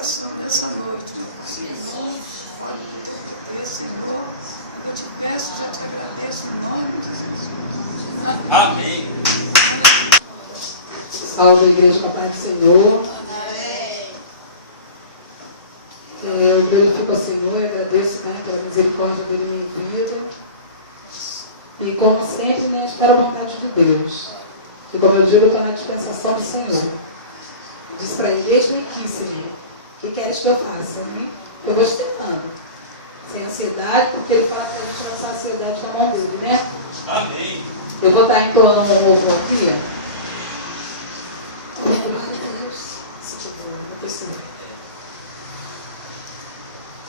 peço nessa noite, Senhor, fala do teu poder, Senhor. Eu te peço, já te agradeço em nome de Jesus. Amém. Salve a igreja com a paz do Senhor. Eu glorifico ao Senhor e agradeço, né, pela misericórdia dele em minha vida. E como sempre, né, espero a vontade de Deus. E como eu digo, eu estou na dispensação do Senhor. Diz para ele, eis-me aqui, Senhor. O que queres que eu faça? Eu vou esperando. Sem ansiedade, porque ele fala que a gente lançar a ansiedade na mão dele, né? Amém. Eu vou estar entoando um louvor aqui, ó.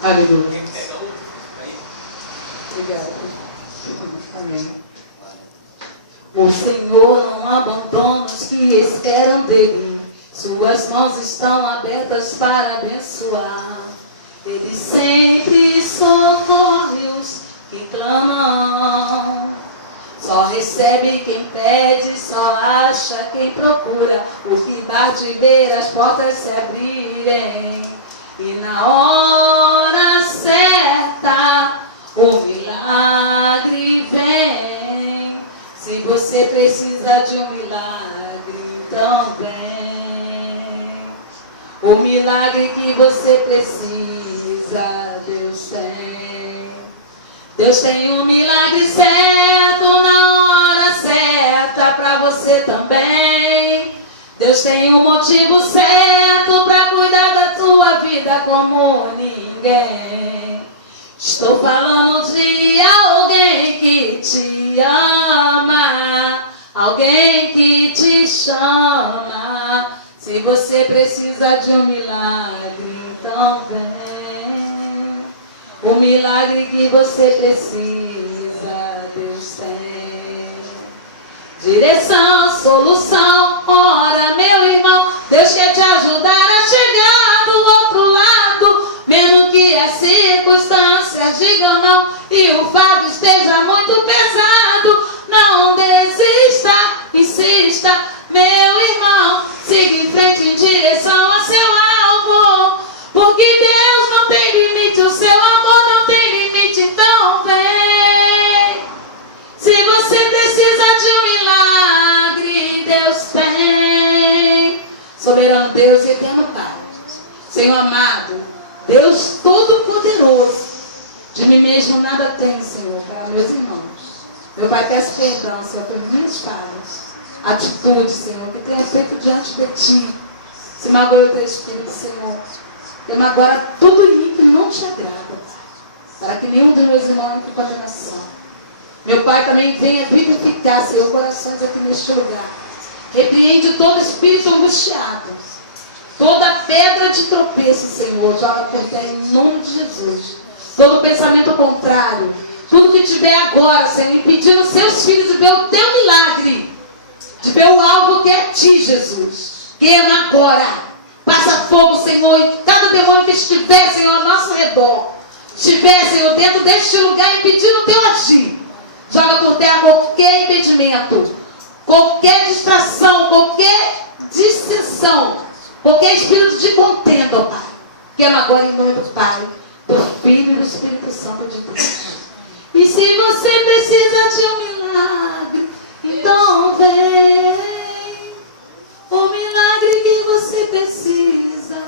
Aleluia. Obrigada. Amém. O Senhor não abandona os que esperam dele. Suas mãos estão abertas para abençoar. Ele sempre socorre os que clamam. Só recebe quem pede, só acha quem procura. O que bate e vê as portas se abrirem. E na hora certa, o milagre vem. Se você precisa de um milagre, então vem. O milagre que você precisa, Deus tem. Deus tem um milagre certo na hora certa para você também. Deus tem um motivo certo para cuidar da tua vida como ninguém. Estou falando de alguém que te ama, alguém que te chama. Se você precisa de um milagre, então vem. O milagre que você precisa, Deus tem. Direção, solução, ora meu irmão, Deus quer te ajudar a chegar do outro lado, mesmo que as circunstâncias digam não e o fardo esteja muito pesado. Não desista, insista, meu irmão, siga em frente em direção a seu alvo, porque Deus não tem limite, o seu amor não tem limite, então vem. Se você precisa de um milagre, Deus tem. Soberano Deus e eterno Pai, Senhor amado, Deus Todo-Poderoso, de mim mesmo nada tenho, Senhor, para meus irmãos. Meu Pai, peço perdão, Senhor, por minhas falhas, atitudes, Senhor, que tenha feito diante de Ti. Se magoou o Teu Espírito, Senhor. Eu magoara tudo em mim que não te agrada, para que nenhum dos meus irmãos entre em condenação. Meu Pai, também venha vivificar, Senhor, corações aqui neste lugar. Repreende todo espírito angustiado, toda pedra de tropeço, Senhor, joga por terra em nome de Jesus. Todo pensamento contrário, tudo que tiver agora, Senhor, impedindo seus filhos de ver o teu milagre, de ver o alvo que é Ti, Jesus. Queima agora, passa fogo, Senhor, e cada demônio que estiver, Senhor, ao nosso redor, estiver, Senhor, dentro deste lugar impedindo o teu agir, joga por terra qualquer impedimento, qualquer distração, qualquer dissensão, qualquer espírito de contenda, ó Pai. Queima agora em nome do Pai, do Filho e do Espírito Santo de Deus. E se você precisa de um milagre, então vem. O milagre que você precisa,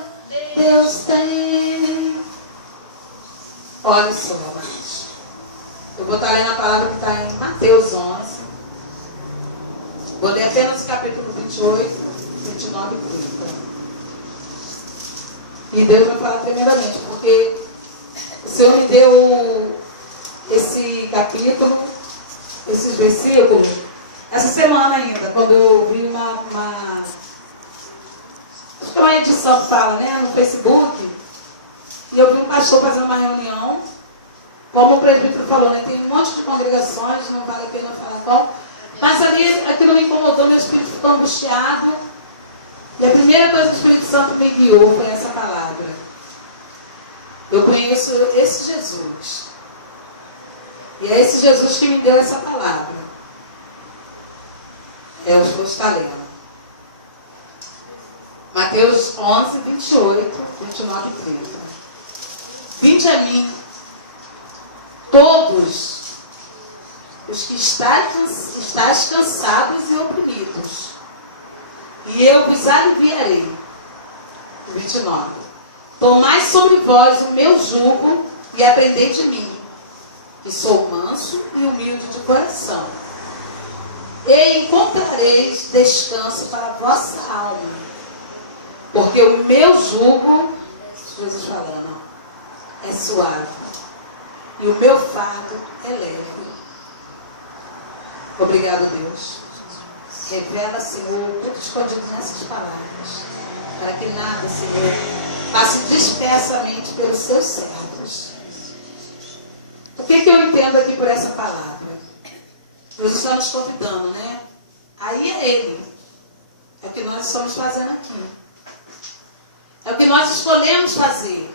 Deus tem. Olha só, amados. Eu vou estar lendo a palavra que está em Mateus 11. Vou ler apenas o capítulo 28, 29 e 30. E Deus vai falar tremendamente, porque o Senhor me deu esse capítulo, esses versículos, essa semana ainda, quando eu vi acho que é uma edição que fala, né, no Facebook, e eu vi um pastor fazendo uma reunião, como o presbítero falou, né, tem um monte de congregações, não vale a pena falar qual, mas ali aquilo me incomodou, meu espírito ficou angustiado, e a primeira coisa que o Espírito Santo me guiou foi essa palavra. Eu conheço esse Jesus. E é esse Jesus que me deu essa palavra. É o que eu estou lendo. Mateus 11, 28, 29 e 30. Vinde a mim, todos os que estáis cansados e oprimidos, e eu vos aliviarei. 29. Tomai sobre vós o meu jugo e aprendei de mim, que sou manso e humilde de coração, e encontrareis descanso para a vossa alma, porque o meu jugo, Jesus falando, é suave, e o meu fardo é leve. Obrigado, Deus. Revela, Senhor, tudo escondido nessas palavras, para que nada, Senhor, passe dispersamente pelos seus servos. O que eu entendo aqui por essa palavra? Deus está nos convidando, né? Aí é Ele. É o que nós estamos fazendo aqui. É o que nós escolhemos fazer.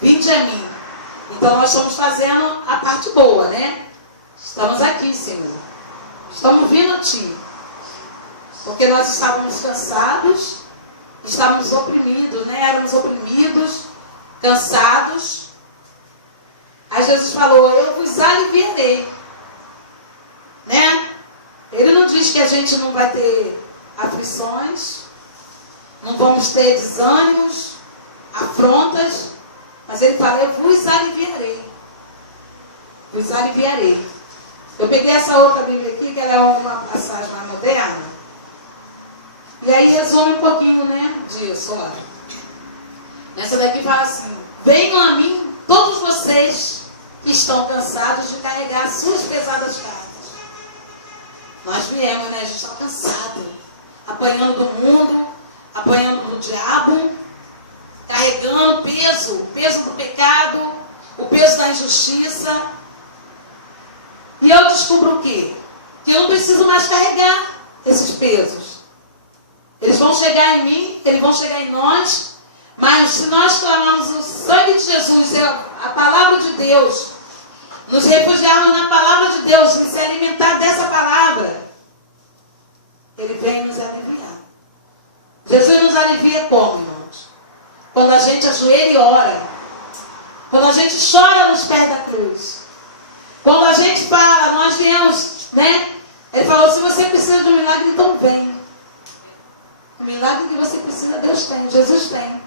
Vinde a mim. Então nós estamos fazendo a parte boa, né? Estamos aqui, Senhor. Estamos vindo a Ti. Porque nós estávamos cansados, estávamos oprimidos, né? Éramos oprimidos, cansados. Aí Jesus falou, eu vos aliviarei. Né? Ele não diz que a gente não vai ter aflições, não vamos ter desânimos, afrontas, mas ele fala, eu vos aliviarei. Vos aliviarei. Eu peguei essa outra Bíblia aqui, que ela é uma passagem mais moderna, e aí resume um pouquinho, né, disso, olha. Essa daqui fala assim, venham a mim todos vocês que estão cansados de carregar suas pesadas cargas. Nós viemos, né? A gente está cansado, apanhando do mundo, apanhando do diabo, carregando o peso do pecado, o peso da injustiça. E eu descubro o quê? Que eu não preciso mais carregar esses pesos. Eles vão chegar em mim, eles vão chegar em nós, mas se nós clamarmos o sangue de Jesus, a palavra de Deus, nos refugiarmos na palavra de Deus, e se alimentar dessa palavra, Ele vem nos aliviar. Jesus nos alivia como, irmãos? Quando a gente ajoelha e ora. Quando a gente chora nos pés da cruz. Quando a gente fala, nós viemos, né? Ele falou, se você precisa de um milagre, então vem. O milagre que você precisa, Deus tem, Jesus tem.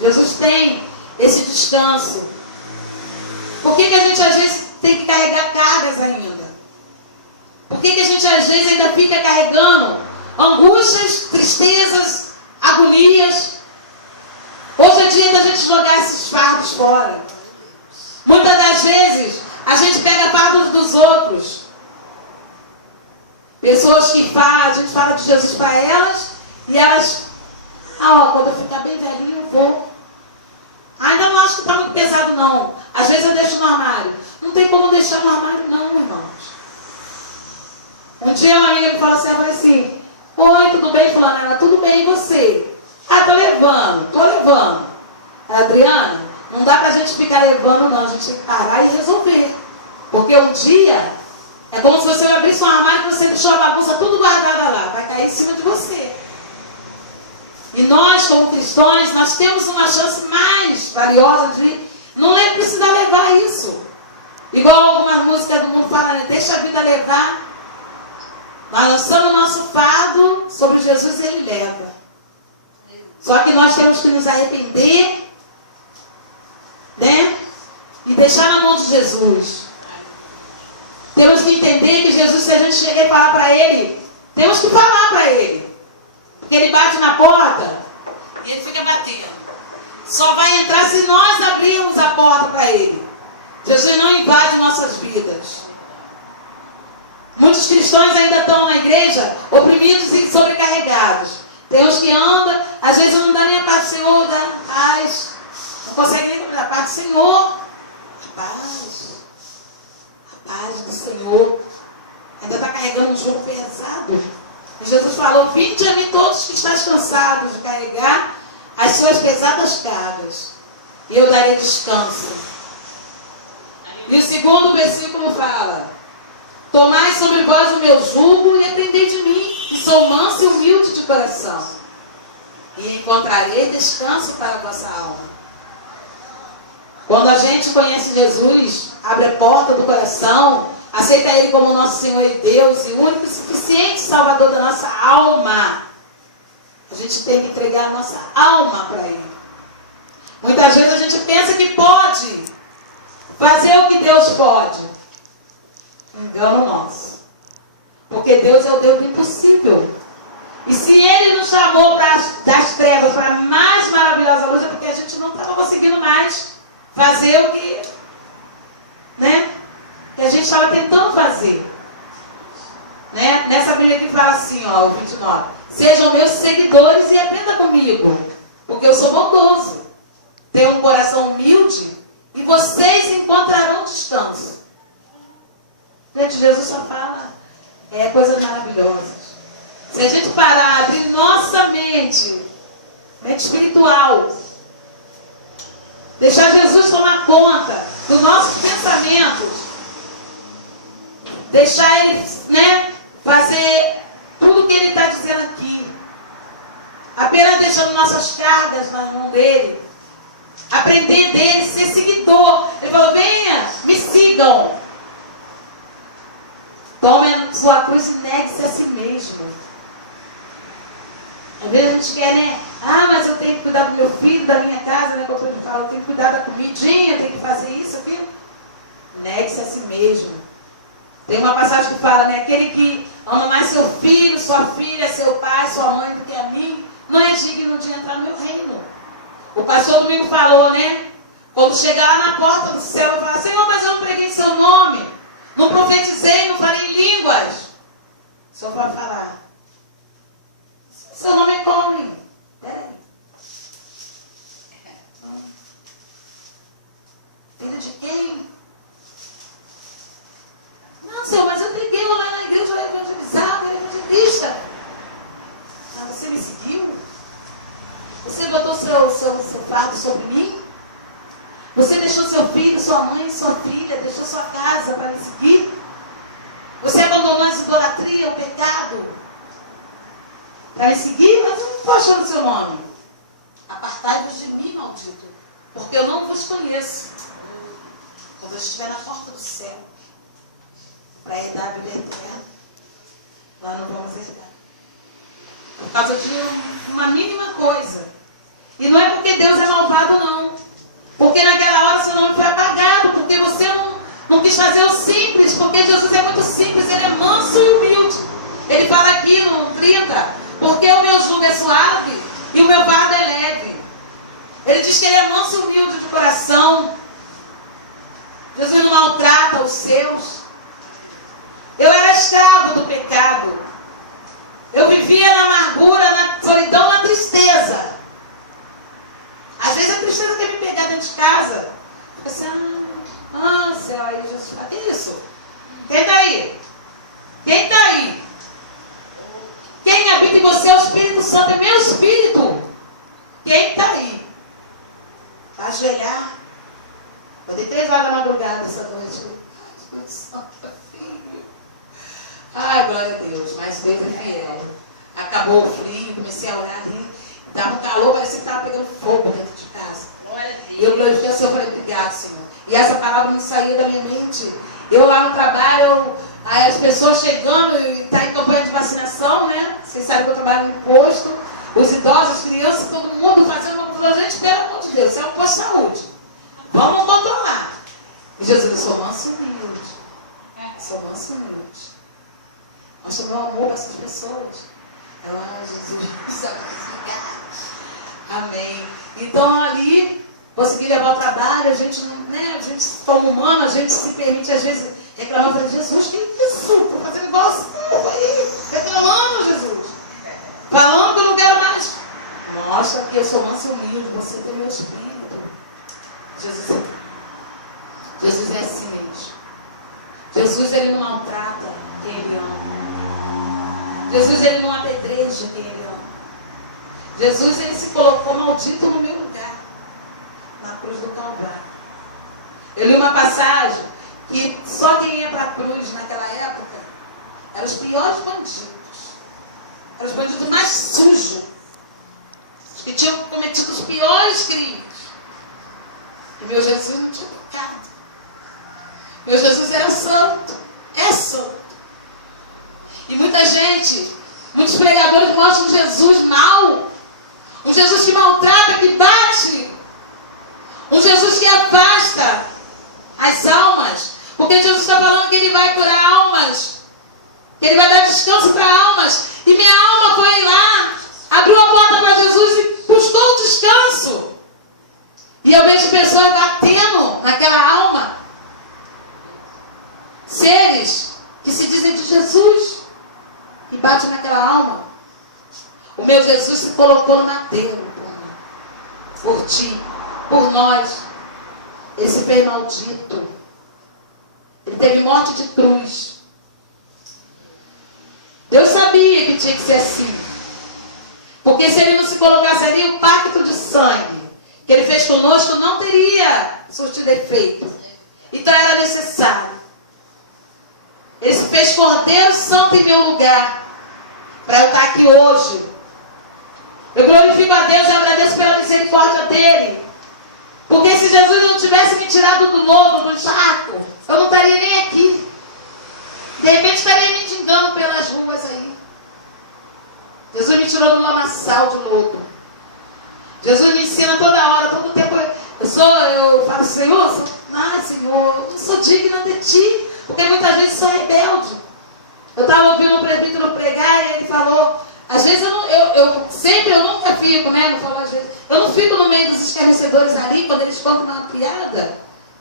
Jesus tem esse descanso. Por que a gente às vezes tem que carregar cargas ainda? Por que a gente às vezes ainda fica carregando angústias, tristezas, agonias? Hoje é dia da gente jogar esses fardos fora. Muitas das vezes a gente pega fardos dos outros. Pessoas que falam, a gente fala de Jesus para elas e elas, quando eu ficar bem velhinho eu vou. Ainda não acho que está muito pesado não. Às vezes eu deixo no armário. Não tem como deixar no armário não, irmãos. Um dia uma amiga me falou assim, eu falei assim, oi, tudo bem, fulana? Tudo bem, e você? Tô levando. Adriana, não dá pra gente ficar levando não, a gente tem que parar e resolver. Porque um dia, é como se você abrisse um armário e você deixou a bagunça tudo guardada lá, vai cair em cima de você. E nós, como cristãos, nós temos uma chance mais valiosa de não precisar levar isso. Igual algumas músicas do mundo falam, né? Deixa a vida levar. Nós lançamos o nosso fardo sobre Jesus e Ele leva. Só que nós temos que nos arrepender, né? E deixar na mão de Jesus. Temos que entender que Jesus, se a gente chegar e falar para Ele, temos que falar para Ele. Porque Ele bate na porta e Ele fica batendo. Só vai entrar se nós abrirmos a porta para Ele. Jesus não invade nossas vidas. Muitos cristãos ainda estão na igreja oprimidos e sobrecarregados. Tem uns que andam, às vezes não dá nem a paz do Senhor, dá paz. Não consegue nem dar a paz do Senhor. A paz do Senhor. Ainda está carregando um jugo pesado. E Jesus falou, vinde a mim todos que estáis cansados de carregar as suas pesadas cargas, e eu darei descanso. E o segundo versículo fala, tomai sobre vós o meu jugo e aprendei de mim, que sou manso e humilde de coração. e encontrarei descanso para a vossa alma. Quando a gente conhece Jesus, abre a porta do coração, aceita Ele como nosso Senhor e Deus, e o único e suficiente Salvador da nossa alma, a gente tem que entregar a nossa alma para Ele. Muitas vezes a gente pensa que pode fazer o que Deus pode. Engano nosso. Porque Deus é o Deus do impossível. E se Ele nos chamou das trevas para a mais maravilhosa luz, é porque a gente não estava conseguindo mais fazer o que, que a gente estava tentando fazer. Nessa Bíblia que fala assim, ó, o 29. Sejam meus seguidores e aprenda comigo, porque eu sou bondoso, tenho um coração humilde e vocês encontrarão descanso. Gente, Jesus só fala coisas maravilhosas. Se a gente parar, abrir nossa mente espiritual, deixar Jesus tomar conta dos nossos pensamentos, deixar Ele fazer tudo o que Ele está dizendo aqui, apenas deixando nossas cargas nas mãos dEle, aprender dEle, ser seguidor. Ele falou, venha, me sigam. Tome a sua cruz e negue-se a si mesmo. Às vezes a gente quer, mas eu tenho que cuidar do meu filho, da minha casa, como ele fala, eu tenho que cuidar da comidinha, eu tenho que fazer isso, aquilo. Negue-se a si mesmo. Tem uma passagem que fala, aquele que ama mais seu filho, sua filha, seu pai, sua mãe do que a mim, não é digno de entrar no meu reino. O pastor domingo falou, quando chegar lá na porta do céu, eu vou falar, Senhor, mas eu não preguei seu nome, não profetizei, não falei em línguas. O Senhor vai falar, seu nome é como? Peraí. Filho de quem? Não, Senhor, mas eu preguei lá na igreja, eu evangelizava, eu evangelista. Você me seguiu? Você botou seu fardo sobre mim? Você deixou seu filho, sua mãe, sua filha, deixou sua casa para me seguir? Você abandonou essa idolatria, o pecado, para me seguir? Mas eu não estou achando o seu nome. Apartai-vos de mim, maldito, porque eu não vos conheço. Quando eu estiver na porta do céu, para herdar a vida eterna, nós não vamos herdar. Por causa de uma mínima coisa. E não é porque Deus é malvado, não. Porque naquela hora seu nome foi apagado, porque você não quis fazer o simples, porque Jesus é muito simples, Ele é manso e humilde. Ele fala aqui no 30, porque o meu jugo é suave e o meu fardo é leve. Ele diz que Ele é manso e humilde de coração. Jesus não maltrata os seus. Eu era escravo do pecado. Eu vivia na amargura, na solidão, na tristeza. Às vezes a tristeza quer me pegar dentro de casa. Fica assim, céu, aí Jesus fala, que isso? Quem está aí? Quem está aí? Quem habita em você é o Espírito Santo, é meu Espírito. Quem está aí? Para ajoelhar. Eu dei 3 horas da madrugada essa noite. Ai, glória a Deus, mas Deus é fiel. Acabou o frio, comecei a orar ali. Dava um calor, parecia que estava pegando fogo dentro de casa. E eu glorifiquei o Senhor, falei, obrigado, Senhor. E essa palavra não saiu da minha mente. Eu lá no trabalho, as pessoas chegando e está em campanha de vacinação, Vocês sabem que eu trabalho no posto. Os idosos, as crianças, todo mundo fazendo uma coisa. Gente, pelo amor de Deus, isso é um posto de saúde. Vamos controlar. E Jesus, eu sou manso e humilde. Sou manso e humilde. Mostra o meu amor para essas pessoas. Jesus, amém. Então ali, consegui levar o trabalho, a gente, a gente como humano, a gente se permite às vezes reclamar, falando, Jesus, que isso? Estou fazendo igual assim, aí, reclamando, Jesus. Falando que eu não quero mais. Mostra que eu sou manso e humilde, você tem o meu espírito. Jesus é assim mesmo. Jesus, Ele não maltrata quem Ele ama. Jesus, Ele não apedreja quem Ele ama. Jesus, Ele se colocou maldito no meu lugar, na cruz do Calvário. Eu li uma passagem que só quem ia para a cruz naquela época eram os piores bandidos. Eram os bandidos mais sujos. os que tinham cometido os piores crimes. E meu Jesus não tinha pecado. Meu Jesus era santo, é santo. E muita gente, muitos pregadores mostram um Jesus mau, um Jesus que maltrata, que bate, um Jesus que afasta as almas, porque Jesus está falando que Ele vai curar almas, que Ele vai dar descanso para almas. E minha alma foi lá, abriu a porta para Jesus e buscou o descanso. E eu vejo pessoas batendo naquela alma, seres que se dizem de Jesus e batem naquela alma. O meu Jesus se colocou no madeiro por ti, por nós. Ele se fez maldito. Ele teve morte de cruz. Deus sabia que tinha que ser assim. Porque se Ele não se colocasse ali, o pacto de sangue que Ele fez conosco não teria surtido efeito. Então era necessário. Ele se fez Cordeiro Santo em meu lugar, para eu estar aqui hoje. Eu glorifico a Deus e agradeço pela misericórdia dEle. Porque se Jesus não tivesse me tirado do lodo, do charco, eu não estaria nem aqui. De repente estaria mendigando pelas ruas aí. Jesus me tirou do lamaçal de lodo. Jesus me ensina toda hora, todo tempo. Eu falo, Senhor, Senhor, eu não sou digna de Ti. Porque muitas vezes sou rebelde. Eu estava ouvindo um presbítero pregar e ele falou, às vezes eu nunca fico, né? Não falo às vezes. Eu não fico no meio dos escarnecedores ali, quando eles contam uma piada.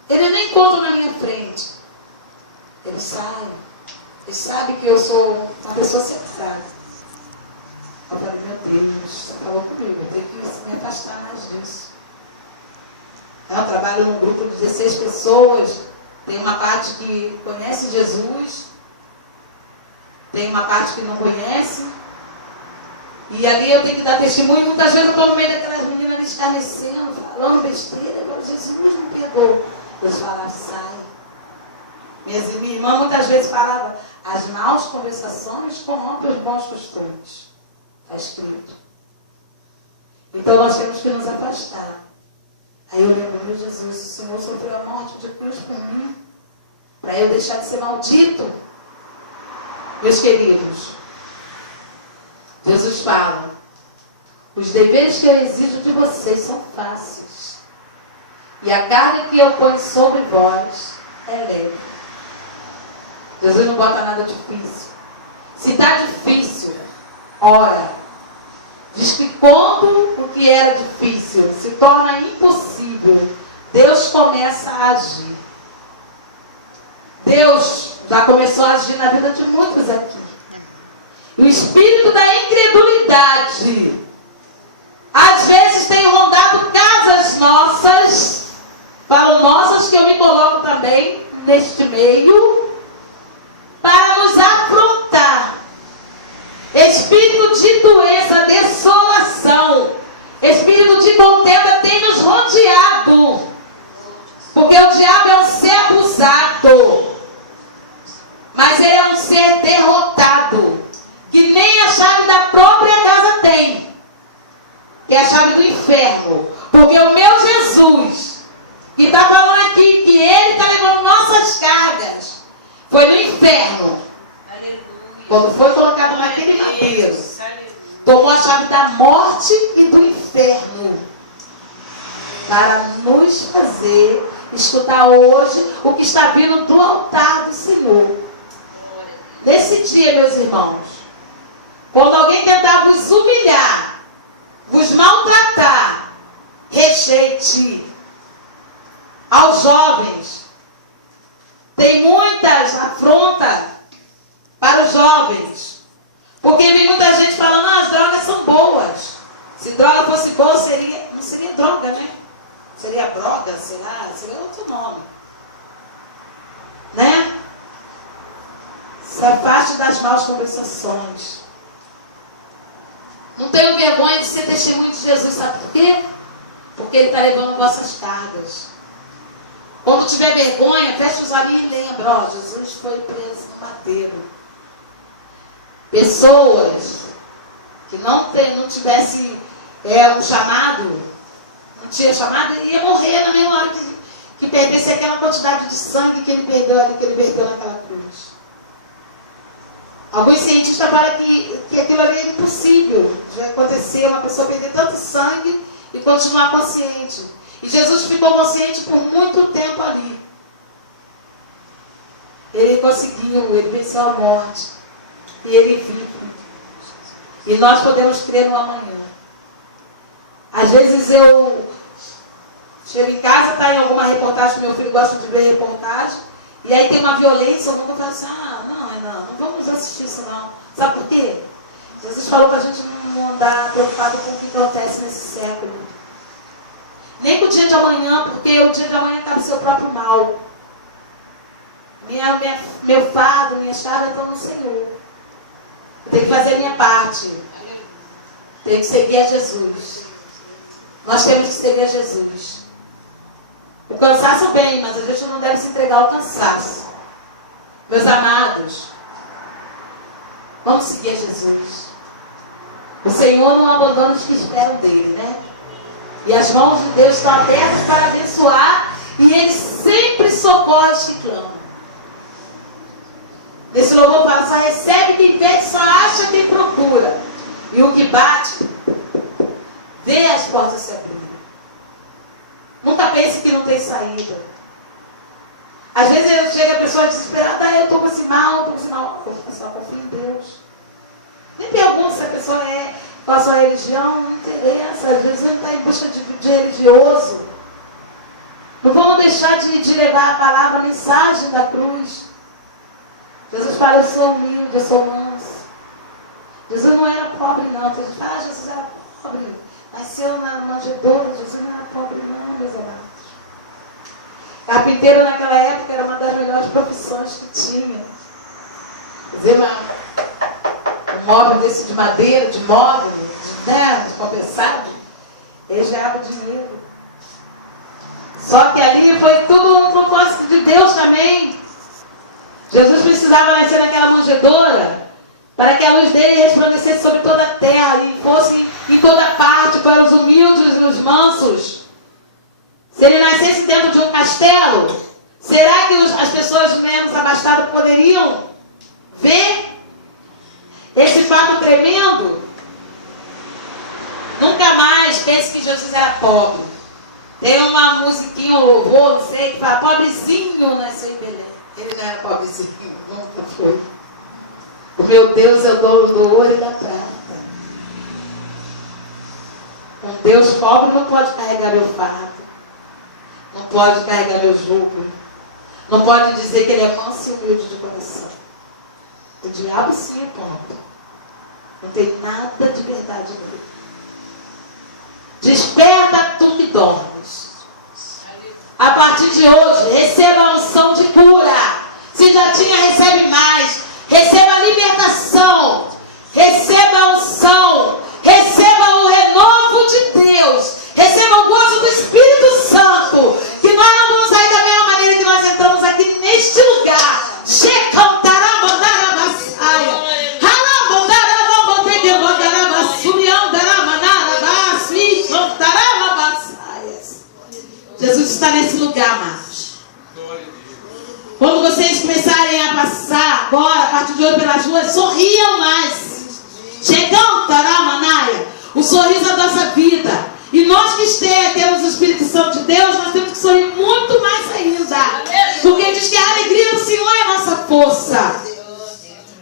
Eles nem contam na minha frente. Eles saem. Eles sabem que eu sou uma pessoa centrada. Eu falei, meu Deus, você falou comigo, eu tenho que me afastar mais disso. Eu trabalho num grupo de 16 pessoas. Tem uma parte que conhece Jesus, tem uma parte que não conhece. E ali eu tenho que dar testemunho. Muitas vezes eu estou no meio daquelas meninas me escarnecendo, falando besteira. Eu falo, Jesus me pegou. Eles falaram, sai. Minha irmã muitas vezes falava, as maus conversações corrompem os bons costumes. Está escrito. Então nós temos que nos afastar. Aí eu lembro, meu Jesus, o Senhor sofreu a morte de cruz por mim, para eu deixar de ser maldito. Meus queridos, Jesus fala, os deveres que eu exijo de vocês são fáceis, e a carga que eu ponho sobre vós é leve. Jesus não bota nada difícil. Se está difícil, ora. Diz que quando o que era difícil se torna impossível, Deus começa a agir. Deus já começou a agir na vida de muitos aqui. O espírito da incredulidade, às vezes tem rondado casas nossas, falo nossas que eu me coloco também neste meio, para nos afrontar. Espírito de doença, desolação, espírito de contenda tem nos rodeado. Porque o diabo é um ser abusado, mas ele é um ser derrotado, que nem a chave da própria casa tem, que é a chave do inferno. Porque o meu Jesus, que está falando aqui, que Ele está levando nossas cargas, foi no inferno. Quando foi colocado naquele madeiro, tomou a chave da morte e do inferno, para nos fazer escutar hoje o que está vindo do altar do Senhor. Nesse dia, meus irmãos, quando alguém tentar vos humilhar, vos maltratar, rejeite. Aos jovens, tem muitas afrontas para os jovens, porque vem muita gente falando, as drogas são boas. Se droga fosse boa, não seria droga, né? Seria droga, sei lá, seria outro nome. Né? Se afaste das más conversações. Não tenho vergonha de ser testemunho de Jesus, sabe por quê? Porque Ele está levando vossas cargas. Quando tiver vergonha, fecha os olhos e lembra, Jesus foi preso no madeiro. Pessoas que não tivessem um chamado, não tinha chamado, ele ia morrer na mesma hora que perdesse aquela quantidade de sangue que ele perdeu ali, que ele verteu naquela cruz. Alguns cientistas falam que aquilo ali é impossível de acontecer, uma pessoa perder tanto sangue e continuar consciente. E Jesus ficou consciente por muito tempo ali. Ele conseguiu, ele venceu a morte. E ele vive. E nós podemos crer no amanhã. Às vezes eu chego em casa, está em alguma reportagem, meu filho gosta de ver reportagem, e aí tem uma violência, o mundo fala assim, não vamos assistir isso não. Sabe por quê? Jesus falou para a gente não andar preocupado com o que acontece nesse século. Nem com o dia de amanhã, porque o dia de amanhã cabe seu próprio mal. Meu fardo, minha chave estão no Senhor. Eu tenho que fazer a minha parte. Tenho que seguir a Jesus. Nós temos que seguir a Jesus. O cansaço bem, mas a gente não deve se entregar ao cansaço. Meus amados, vamos seguir a Jesus. O Senhor não abandona os que esperam dele, né? E as mãos de Deus estão abertas para abençoar, e ele sempre socorre os que clamam. Nesse louvor fala, só recebe quem pede, só acha quem procura. E o que bate, vê as portas se abrirem. Nunca pense que não tem saída. Às vezes chega a pessoa desesperada, eu estou com esse mal, eu confio em Deus. Nem pergunta se a pessoa qual a sua religião, não interessa. Às vezes ele está em busca de religioso. Não vamos deixar de levar a palavra, a mensagem da cruz. Jesus fala, eu sou humilde, eu sou manso. Jesus não era pobre não. Jesus fala, Jesus era pobre. Nasceu na manjedoura, Jesus não era pobre não, meus amados. Carpinteiro naquela época era uma das melhores profissões que tinha. Quer dizer, um móvel desse de madeira, de móvel, de compensado, ele ganhava dinheiro. Só que ali foi tudo um propósito de Deus também. Jesus precisava nascer naquela manjedoura para que a luz dele resplandecesse sobre toda a terra e fosse em toda parte para os humildes e os mansos. Se ele nascesse dentro de um castelo, será que as pessoas menos abastadas poderiam ver esse fato tremendo? Nunca mais pense que Jesus era pobre. Tem uma musiquinha, um louvor, não sei, que fala, pobrezinho nasceu em Belém. Ele não era pobrezinho, nunca foi. O meu Deus é o dono do ouro e da prata. Um Deus pobre não pode carregar meu fardo. Não pode carregar meu jugo. Não pode dizer que ele é manso e humilde de coração. O diabo sim é pobre. Não tem nada de verdade nele. Desperta tu que dormes. A partir de hoje, receba a unção de cura. Se já tinha, recebe mais. Receba a libertação. Receba a unção. Receba o renovo de Deus. Receba o gozo do Espírito Santo. Que nós não vamos sair da mesma maneira que nós entramos aqui neste lugar. Jesus está nesse lugar, amados. Quando vocês começarem a passar agora, a partir de hoje pelas ruas, sorriam mais. Chegam, taramanaia, o sorriso da nossa vida. E nós que temos o Espírito Santo de Deus, nós temos que sorrir muito mais ainda. Porque diz que a alegria do Senhor é a nossa força.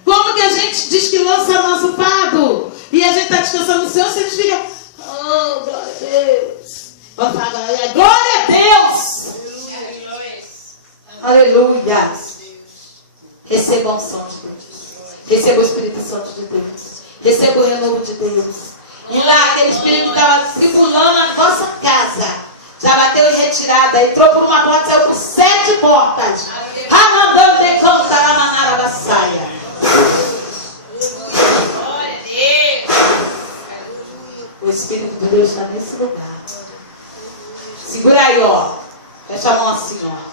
Como que a gente diz que lança nosso fardo e a gente está descansando no Senhor, se a gente fica, oh, glória a Deus. Vamos falar, glória a Deus. Aleluia. Receba a unção de Deus. Receba o Espírito Santo de Deus. Receba o renovo de Deus. E lá, aquele Espírito que estava tribulando a vossa casa, já bateu em retirada, entrou por uma porta, saiu por 7 portas. Ramandando de conta, ramanara bassaia. O Espírito de Deus está nesse lugar. Segura aí, ó. Fecha a mão assim, ó.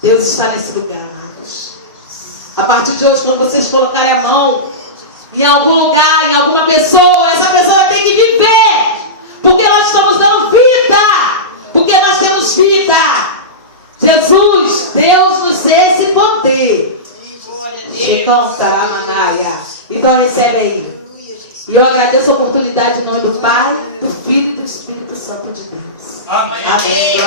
Deus está nesse lugar, amados. A partir de hoje, quando vocês colocarem a mão em algum lugar, em alguma pessoa, essa pessoa tem que viver. Porque nós estamos dando vida. Porque nós temos vida. Jesus, Deus nos dê esse poder. Então recebe aí. E eu agradeço a oportunidade em nome do Pai, do Filho e do Espírito Santo de Deus. Amém. Amém. Glória a Deus.